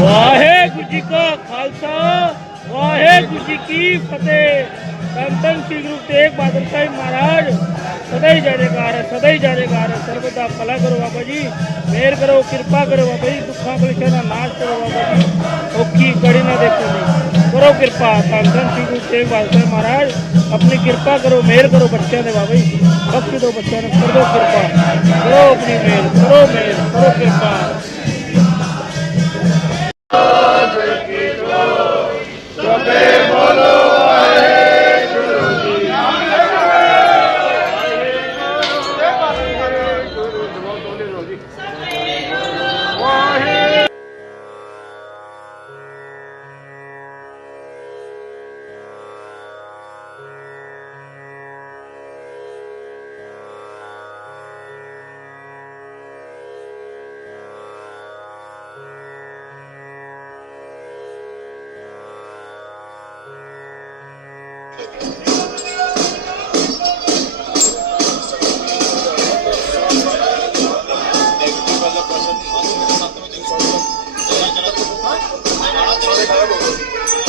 ਵਾਹਿਗੁਰੂ ਜੀ ਕਾ ਖਾਲਸਾ, ਵਾਹਿਗੁਰੂ ਜੀ ਕੀ ਫਤਿਹ। ਧੰਨ ਸ੍ਰੀ ਗੁਰੂ ਤੇਗ ਬਹਾਦਰ ਸਾਹਿਬ ਮਹਾਰਾਜ, ਸਦਾ ਹੀ ਜੈਕਾਰ ਸਦਾ ਹੀ ਜੈਕਾਰ ਹੈ। ਭਲਾ ਕਰੋ ਬਾਬਾ ਜੀ, ਮਿਹਰ ਕਰੋ, ਕਿਰਪਾ ਕਰੋ ਬਾਬਾ ਜੀ, ਦੁੱਖਾਂ ਕਲੇਸ਼ਾਂ ਦਾ ਨਾਸ਼ ਕਰੋ ਬਾਬਾ ਜੀ। ਔਖੀ ਕੜੀ ਨਾ ਦੇਖੋ ਜੀ। ਕਰੋ ਕਿਰਪਾ ਧੰਨ ਸ੍ਰੀ ਗੁਰੂ ਤੇਗ ਬਹਾਦਰ ਸਾਹਿਬ ਮਹਾਰਾਜ, ਆਪਣੀ ਕਿਰਪਾ ਕਰੋ, ਮਿਹਰ ਕਰੋ ਬੱਚਿਆਂ ਦੇ ਬਾਬਾ ਜੀ। ਬਖਸ਼ ਦਿਓ ਬੱਚਿਆਂ ਨੂੰ, ਕਰੋ ਕਿਰਪਾ। ਕਰੋ ਆਪਣੀ ਮਿਹਰ, ਕਰੋ ਮਿਹਰ, ਕਰੋ ਕਿਰਪਾ। Oh!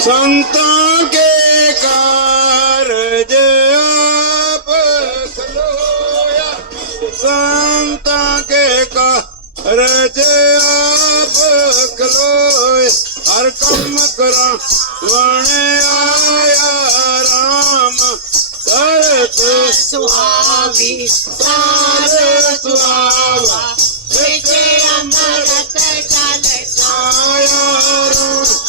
ਸੰਤਾਂ ਕੇ ਕਾਰਜ ਆਪ ਖਲੋਇਆ। ਸੰਤਾਂ ਕੇ ਕਾਰਜ ਆਪ ਖਲੋਏ। ਹਰ ਕੰਮ ਕਰਾਂ, ਵਣ ਆਇਆ ਰਾਮ। ਕਰਤ ਸੁਹਾਵੀ ਸਾਰ ਸੁਹਾਵਾ। ਵਿਖੇ ਅਮਰਤ ਜਲ ਆਇਆ ਰਾਮ।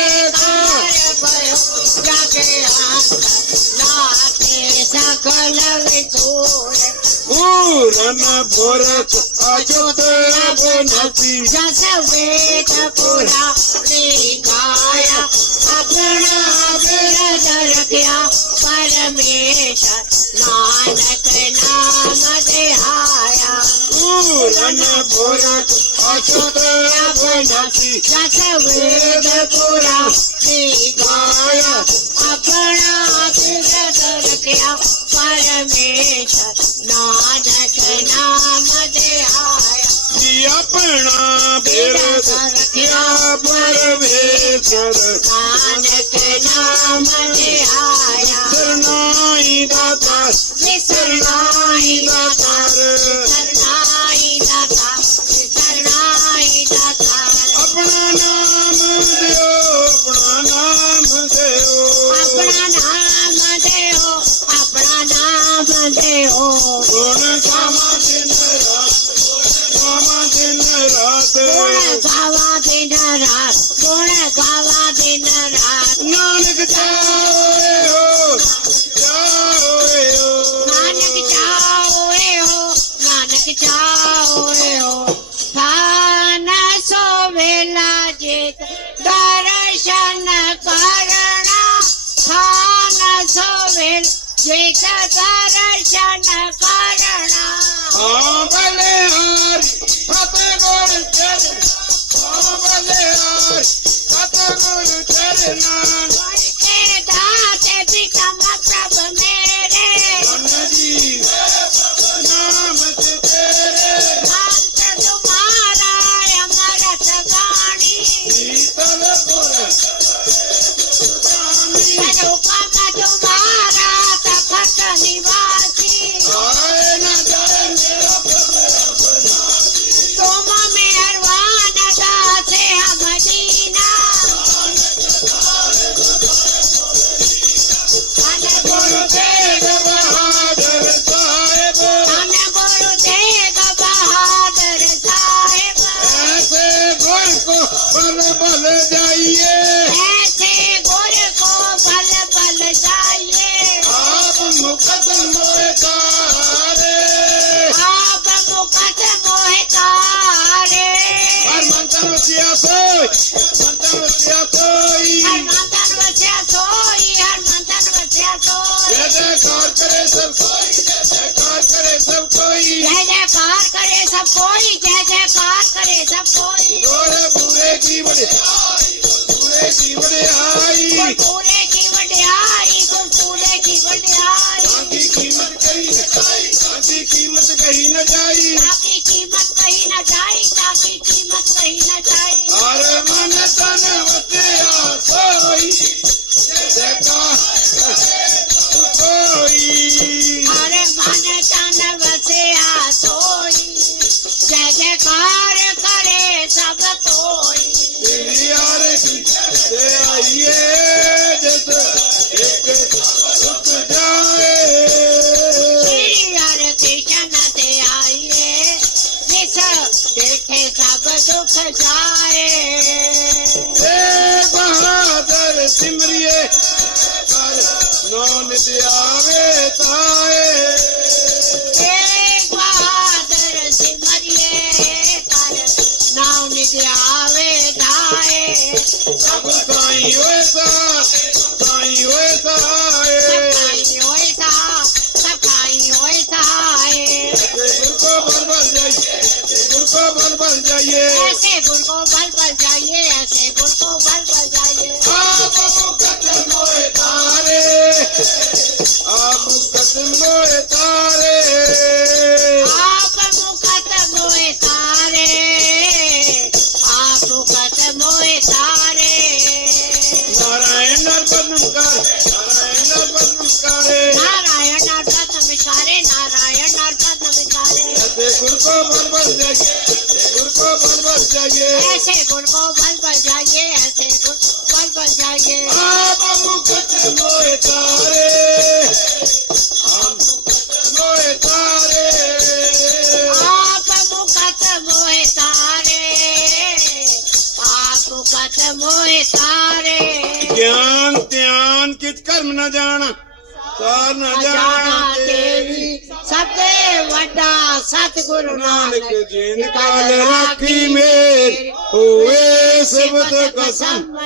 ਪੂਰਨ ਪੁਰਖ ਅਜੁਤ ਅਬਨਤੀ ਜਸ ਵੇਦ ਪੁਰਾ ਆਪਣਾ ਰਖਿਆ ਪਰਮੇਸ਼ਰ ਨਾਨਕ ਨਾਮ ਦਿਹਾਇਆ ਪੂਰਨ ਪੁਰਖ ਅਜੁਤ ਅਬਨਤੀ ਜਸ ਵੇਦ ਪੁਰਾ ਨਿਕਾਇਆ ਆਪਣਾ ਬਿਰਦ परमेश नानक नाम आया अपना बेरा परमेश्वर नानक नाम आया सरनाई दाता सरनाई दाता सरनाई ਨਾਮ ਦਿਓ ਗੁਣ ਗਾਵਾਂ ਦਿਨ ਰਾਤ ਗਾਵਾਂ ਦਿਨ ਰਾਤ ਗੁਣ ਗਾਵਾ ਦਿਨ ਰਾਤ ਗੁਣ ਜੇਤ ਦਰਸ਼ਨ ਕਰਨਾ ਹਾਂ ਬਲੇ ਹਰੀ ਫਤਿਹ ਗੁਰ ਚਰਨ ਹਾਂ ਬਲ ਬਲ ਜਾਈਏ। ਐਸੇ ਗੁਰ ਕੋ ਬਲ ਬਲ ਜਾਈਏ। ਆਪ ਮੁਕਤ ਮੋਏ ਕਾਰੇ। ਆਪ ਮੁਕਤ ਮੋਏ ਕਾਰੇ। ਹਰ ਮੰਤਰ ਵਸਿਆ ਸੋਈ ਮੰਤਰ ਵਸਿਆ ਸੋਈ। ਹਰ ਮੰਤਰ ਵਸਿਆ ਸੋਈ ਹਰ ਮੰਤਰ ਵਸਿਆ ਸੋਈ। ਜੈ ਜੈ ਕਾਰ ਕਰੇ ਸਭ ਸੋਈ ਜੈ ਜੈ ਕਾਰ ਕਰੇ सब कोई जय जय जयकार करे सब कोई। पूरे की बड़े पूरे की बड़े आई पूरे की बड़े आई गुर पूरे की बड़े आई। आंधी कीमत कही न जाई आंधी कीमत कही न जाई। ताकि कीमत कही न जाई ताकि कीमत कही न जाई। अरे मन तन वते आ सोई। जय जय जयकार। दुख जाए हे बहादुर सिमरिए कर नौन दियावे ताए एक बहादुर सिमरिए कर नाम निधि आवे धाए सब साई बल बल जाइए ऐसे गुर को बल बल जाइए ऐसे गुर को बल बल जाइए आप मुकत मोए तारे जाइए ऐसे गुर को बल बल जाइए ऐसे गुर बल बल जाइए आप मुकुट मोए तारे हम मोए तारे आप मुखत मोहे तारे आप मुखत मोहे तारे ज्ञान ध्यान कित कर्म न जाना सार न जाना जाना ਸਭ ਦੇ ਵੱਡਾ ਸਤਿਗੁਰੂ ਨਾਨਕ ਜਿਨ ਕਾਲ ਰਾਖੀ ਮੇਰ ਹੋਏ ਸਿਵਤ ਕਸਮ।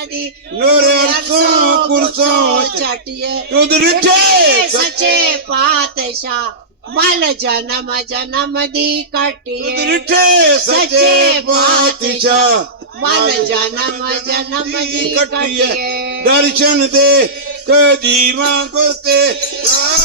ਨੂਰ ਅਰਸੋਂ ਕੁਰਸੋਂ ਚਟਿਏ। ਕੁਦਰਤੇ ਸੱਚੇ। ਪਾਤਸ਼ਾਹ ਮਨ ਜਨਮ ਜਨਮ ਦੀ ਕਟਿਏ। ਕੁਦਰਤੇ ਸੱਚੇ ਪਾਤਸ਼ਾਹ ਮਨ ਜਨਮ ਜਨਮ ਦੀ ਕਟਿਏ। ਦਰਸ਼ਨ ਦੇ ਕਦੀ ਮੰਗਤੇ ਆ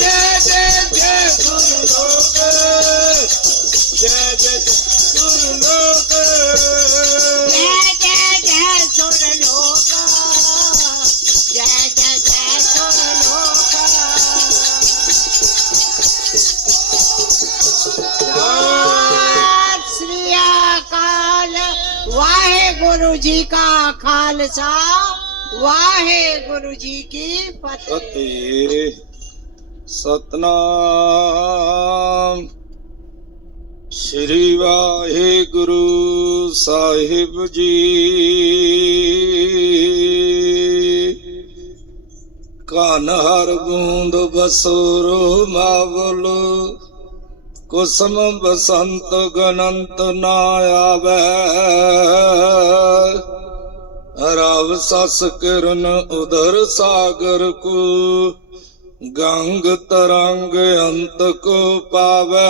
जय जय जय गुरु लोक जी का खालसा ਵਾਹਿਗੁਰੂ ਜੀ ਕੀ ਫਤਿਹ। ਫਤਿਹ ਸਤਨਾਮ। ਸ੍ਰੀ ਵਾਹਿਗੁਰੂ ਸਾਹਿਬ ਜੀ। ਕਨ ਹਰ ਗੂੰਦ ਬਸੁਰ ਮਾਵਲ, ਕੁਸਮ ਬਸੰਤ ਗਨੰਤ ਨਾ ਆਵੇ। ਰਵ ਸਸ ਕਿਰਨ ਉਧਰ ਸਾਗਰ ਕੋ, ਗੰਗ ਤਰੰਗ ਅੰਤ ਕੋ ਪਾਵੈ।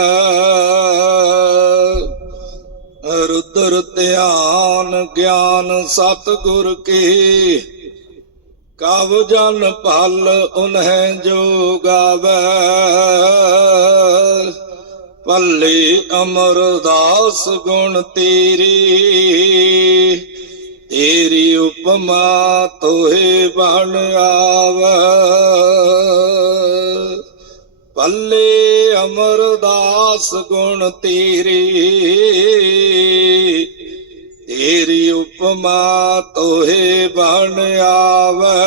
ਰੁਦਰ ਧਿਆਨ ਗਿਆਨ ਸਤਿਗੁਰ ਕੀ ਕਵ ਜਨ ਭਲ ਉਨਹਿ ਜੋ ਗਾਵੈ ਪੱਲੇ ਅਮਰਦਾਸ ਗੁਣ ਤੇਰੀ ਤੇਰੀ ਉਪਮਾ ਤੋਏ ਬਣ ਆਵੈ। ਪੱਲੇ ਅਮਰਦਾਸ ਗੁਣ ਤੇਰੀ। ਤੇਰੀ ਉਪਮਾ ਤੋਏ ਬਣ ਆਵੈ।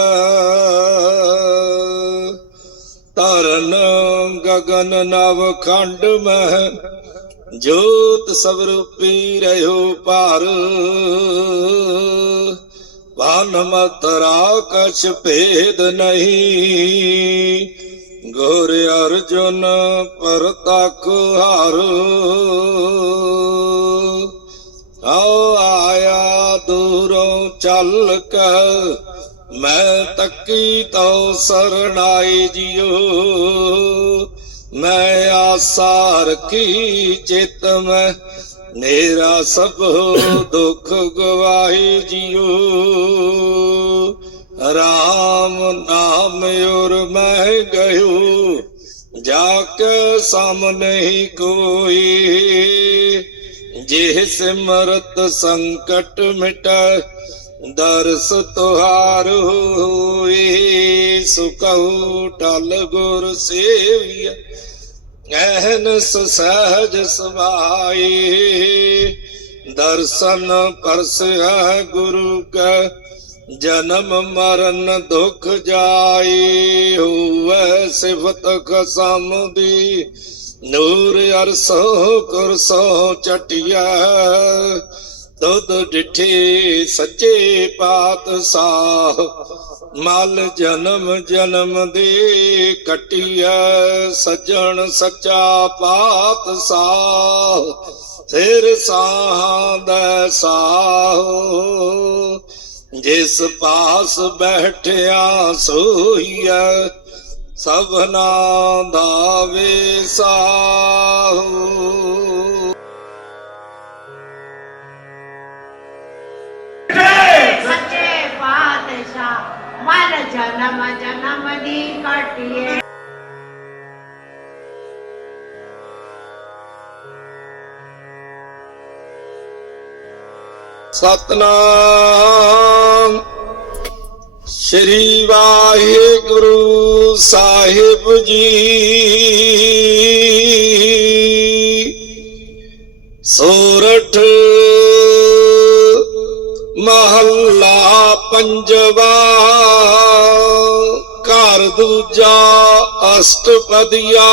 ਤਰਨ ਗਗਨ ਨਵ ਖੰਡ ਮਹਿ ਜੋਤ ਸਭ ਰੂਪੀ ਰਹਿਓ ਭਾਰ। ਵਾਨ ਮਤਰਾ ਕਛ ਭੇਦ ਨਹੀਂ। ਗੁਰ ਅਰਜੁਨ ਪਰਤਖ ਹਾਰ। ਆਓ ਆਇਆ ਦੂਰੋਂ ਚੱਲ ਕੇ, ਮੈਂ ਤੱਕੀ ਤਉ ਸਰਣਾਈ ਜਿਉ। ਮੈਂ ਆਸਾ ਰਖੀ ਚਿਤ ਮੈਂ ਮੇਰਾ ਸਭ ਦੁੱਖ ਗਵਾਈ ਜਿਉ ਰਾਮ ਨਾਮ ਔਰ ਮੈਂ ਗਇਓ ਜਾ ਕੇ ਸਾਹਮਣੇ ਹੀ ਕੋਈ ਜੇ ਸਿਮਰਤ ਸੰਕਟ ਮਿਟੈ ਦਰਸ ਤੁਹਾਰ ਹੋਏ ਸੁਕਉ ਟਲ ਗੁਰ ਸੇਵੀਆ ਐਹਨਸ ਸਹਜ ਸਵਾਈ ਦਰਸ਼ਨ ਪਰਸੈ ਗੁਰੂ ਕੈ, ਜਨਮ ਮਰਨ ਦੁਖ ਜਾਈ ਹੋਵੇ ਸਿਫਤ ਖਸਮ ਦੀ ਨੂਰ ਅਰਸੋ ਕੁਰਸੋ ਚਟਿਆ ਦੁੱਧ ਡਿਠੇ ਸੱਚੇ ਪਾਤਸ਼ਾਹ, ਮਲ ਜਨਮ ਜਨਮ ਦੇ ਕਟਿਆ ਸੱਜਣ ਸੱਚਾ ਪਾਤਸ਼ਾਹ ਸਿਰ ਸਾਹਾਂ ਦਾ ਸਾਹ। ਜਿਸ ਪਾਸ ਬੈਠਿਆ ਸੋਈਐ ਸਭਨਾ ਦਾ ਵੇਸਾਹੂ। ਪਾਤਸ਼ਾਹ ਮਨ ਜਨਮ ਜਨਮ ਦੀ ਸਤਨਾਮ। ਸ੍ਰੀ ਵਾਹਿਗੁਰੂ ਸਾਹਿਬ ਜੀ। ਸੋਰਠ ਮਹੱਲਾ ਪੰਜਵਾ ਅਸ਼ਟਪਦੀਆ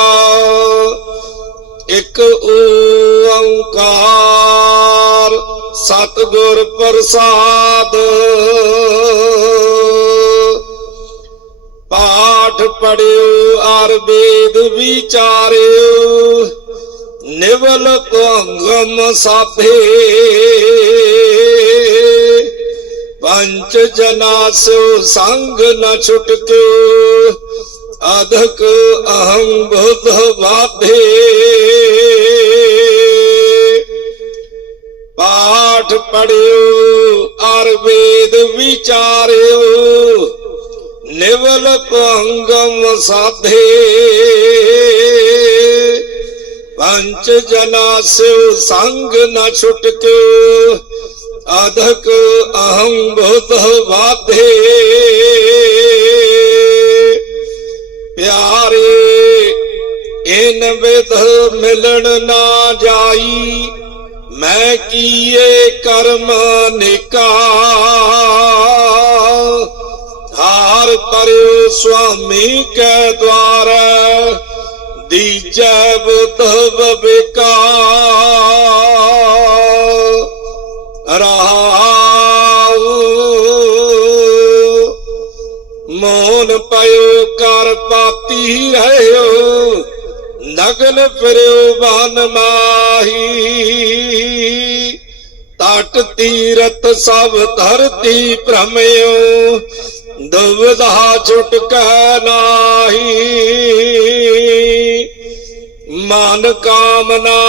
ਇੱਕ ਓੰਕਾਰ ਸਤਿਗੁਰ ਪ੍ਰਸਾਦ। ਪਾਠ ਪੜਿਓ ਅਰ ਵੇਦ ਵਿਚਾਰਿਓ, ਨਿਵਲ ਭੰਗਮ ਸਾਧੇ। ਪੰਚ ਜਨਾ ਸੋ ਸੰਗ ਨ ਛੁਟਕਿਓ ਅਧਕ ਅਹੰ ਬੁੱਧ ਬਾਧੇ ਪਾਠ ਪੜਿਓ ਅਰ ਵੇਦ ਵਿਚਾਰਿਓ ਨਿਵਲ ਭੰਗਮ ਸਾਧੇ। ਪੰਚ ਜਨਾ ਸਿਉ ਸੰਗ ਨ ਛੁਟਕਿਓ ਅਧਕ ਅਹੰ ਬੁੱਧ ਬਾਧੇ ਪਿਆਰੇ, ਇਨ ਵਿਧ ਮਿਲਣ ਨਾ ਜਾਈ, ਮੈਂ ਕੀਏ ਕਰਮ ਨਿਕਾ ਹਾਰ ਪਰਿਓ ਸੁਆਮੀ ਕੈ ਦਵਾਰ, ਦੀਜੈ ਬੁੱਧ ਬਬਿਕਾ ਰਹਾਉ ਮੋਨ ਪਇਓ ਕਰ ਪਾਤੀ ਰਹਿਓ ਨਗਨ ਫਿਰਿਓ ਬਨ ਮਾਹੀ। ਤਟ ਤੀਰਤ ਸਭ ਧਰਤੀ ਭ੍ਰਮਿਓ ਦੁਬਿਧਾ ਛੁਟਕੈ ਨਾਹੀ। ਮਨ ਕਾਮਨਾ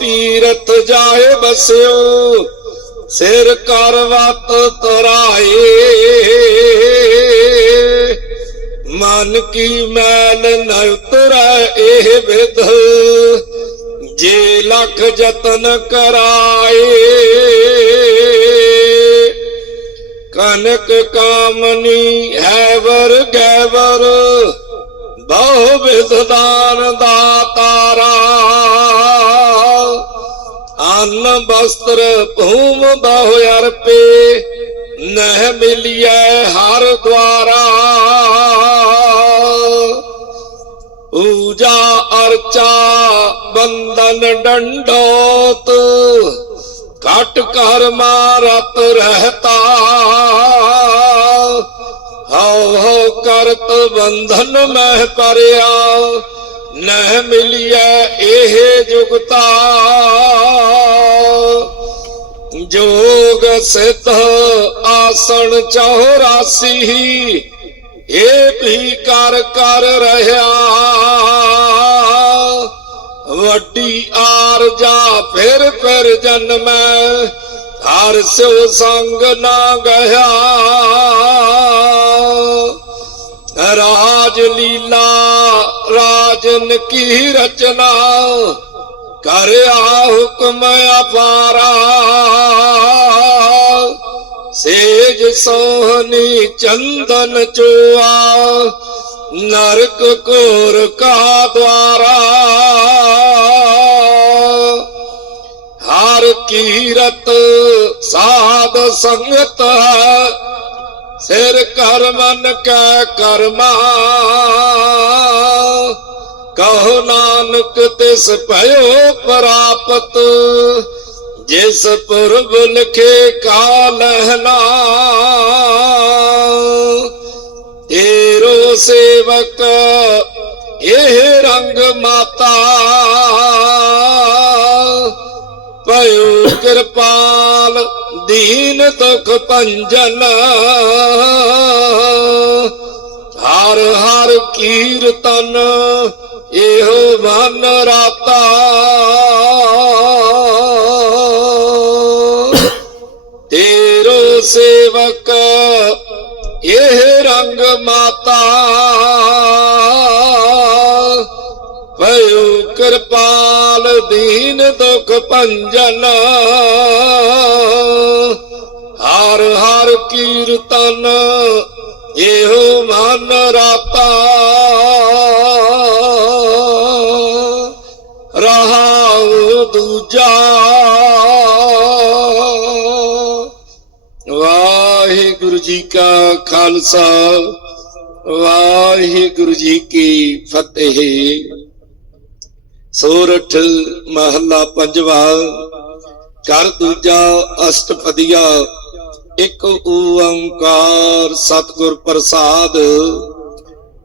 ਤੀਰਥ ਜਾਏ ਬਸਿਓ, ਸਿਰ ਕਰਵਤ ਤਰਾਏ। ਮਨ ਕੀ ਮੈਲ ਨ ਉਤਰੈ ਇਹ ਵਿਧ ਜੇ ਲਖ ਯਤਨ ਕਰਾਏ। ਕਨਕ ਕਾਮਨੀ ਹੈ ਵਰ ਗੈਵਰ, ਬਹੁ ਦਾ ਤਾਰਾ ਅੰਨ ਵਸਤਰ ਭੂਮ ਬਹੁ ਅਰਪੇ, ਨਹਿ ਮਿਲਿਐ ਹਰ ਦੁਆਰਾ। ਪੂਜਾ ਅਰਚਾ ਬੰਦਨ ਡੰਡੋਤ, ਘਟ ਕਰ ਮਾਰਤ ਰਹਤਾ। ਹਉ ਹਉ ਕਰਤ ਬੰਧਨ ਮਹਿ ਪਰਿਆ, ਨਹਿ ਮਿਲਿਆ ਇਹ ਜੁਗਤਾ। ਜੋਗ ਸਿਧ ਆਸਣ 84 ਇਹ ਵੀ ਕਰ ਕਰ ਰਹਾ ਵੱਡੀ ਆਰਜਾ ਫਿਰ ਫਿਰ ਜਨਮੈ ਹਰ ਸਿਉ ਸੰਗ ਨਾ ਗਿਆ ਰਾਜ ਲੀਲਾ ਰਾਜਨ ਕੀ ਰਚਨਾ ਕਰਿਆ ਹੁਕਮ ਅਪਾਰਾ। ਸੇਜ ਸੋਹਣੀ ਚੰਦਨ ਚੋਆ, ਨਰਕ ਕੋਰ ਕਾ ਦਵਾਰਾ ਹਰ ਕੀਰਤ ਸਾਧ ਸੰਗਤ ਸਿਰ ਕਰ ਮਨ ਕੈ ਕਰਮਾ। ਕਹੋ ਨਾਨਕ ਤਿਸ ਭਇਓ ਪ੍ਰਾਪਤ ਜਿਸ ਪੁਰਬ ਲਿਖੇ ਕਾਲਹਨਾ ਤੇਰੋ ਸੇਵਕ ਇਹ ਰੰਗ ਮਾਤਾ। ਭਇਓ ਕਿਰਪਾਲ ਦੀਨ ਦੁਖ ਭੰਜਨ, ਹਰ ਹਰ ਕੀਰਤਨ ਇਹੋ ਮਨ ਰਾਤਾ। ਮਾਤਾ ਭਇਓ ਕਿਰਪਾਲ ਦੀਨ ਦੁਖ ਭੰਜਨ। ਹਰ ਹਰ ਕੀਰਤਨ ਇਹੋ ਮਨ ਰਾਤਾ। ਰਹਾਉ ਦੂਜਾ। ਵਾਹਿਗੁਰੂ ਜੀ ਕਾ ਖਾਲਸਾ। ਵਾਹਿਗੁਰੂ ਜੀ ਕੀ ਫਤਿਹ। ਸੋਰਠ ਮਹੱਲਾ ਪੰਜਵਾ ਕਰ ਦੂਜਾ ਅਸ਼ਟਪਦੀਆ, ਇੱਕ ਓੰਕਾਰ ਸਤਿਗੁਰ ਪ੍ਰਸਾਦ।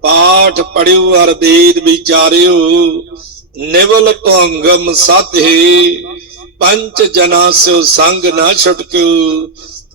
ਪਾਠ ਪੜਿਓ ਅਰ ਵੇਦ ਵਿਚਾਰਿਓ, ਨਿਵਲ ਭੰਗਮ ਸਾਧੇ ਪੰਚ ਜਨਾ ਸਿਓ ਸੰਗ ਨਾ ਛਟਕਿਓ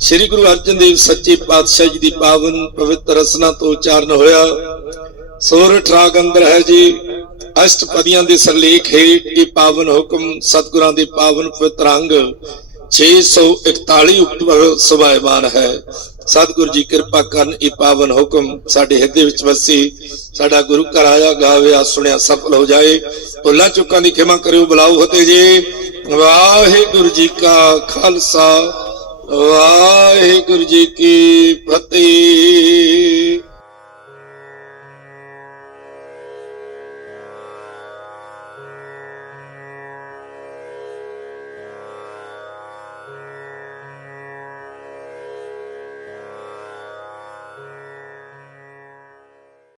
ਸ੍ਰੀ ਗੁਰੂ ਅਰਜਨ ਦੇਵ ਸੱਚੇ ਪਾਤਸ਼ਾਹ ਜੀ ਦੀ ਪਾਵਨ ਪਵਿੱਤਰ ਰਸਨਾ ਤੋਂ ਉਚਾਰਨ ਹੋਇਆ। ਸੋਰਠ ਰਾਗ ਅੰਦਰ ਹੈ ਜੀ, ਅਸ਼ਟਪਦੀਆਂ ਦੇ ਸਰਲੇਖ ਹੇਠ ਇਹ ਪਾਵਨ ਹੁਕਮ ਸਤਿਗੁਰਾਂ ਦੇ ਪਾਵਨ ਪਵਿੱਤਰ ਅੰਗ 641 ਉੱਪਰ ਸੁਭਾਇਮਾਨ ਹੈ। ਸਤਿਗੁਰੂ ਜੀ ਕਿਰਪਾ ਕਰਨ ਇਹ ਪਾਵਨ ਹੁਕਮ ਸਾਡੇ ਹਿਰਦੇ ਵਿੱਚ ਵਸੀ, ਸਾਡਾ ਗੁਰੂ ਘਰ ਆਇਆ ਗਾਵਿਆ ਸੁਣਿਆ, ਸਫਲ ਹੋ ਜਾਏ। ਭੁੱਲਾਂ ਚੁੱਕਾਂ ਦੀ ਖਿਮਾ ਕਰਿਓ, ਬੁਲਾਓ ਫਤਿਹ ਜੀ। ਵਾਹਿਗੁਰੂ ਜੀ ਕਾ ਖਾਲਸਾ। ਵਾਹਿਗੁਰੂ ਜੀ ਕੀ ਫਤਿਹ।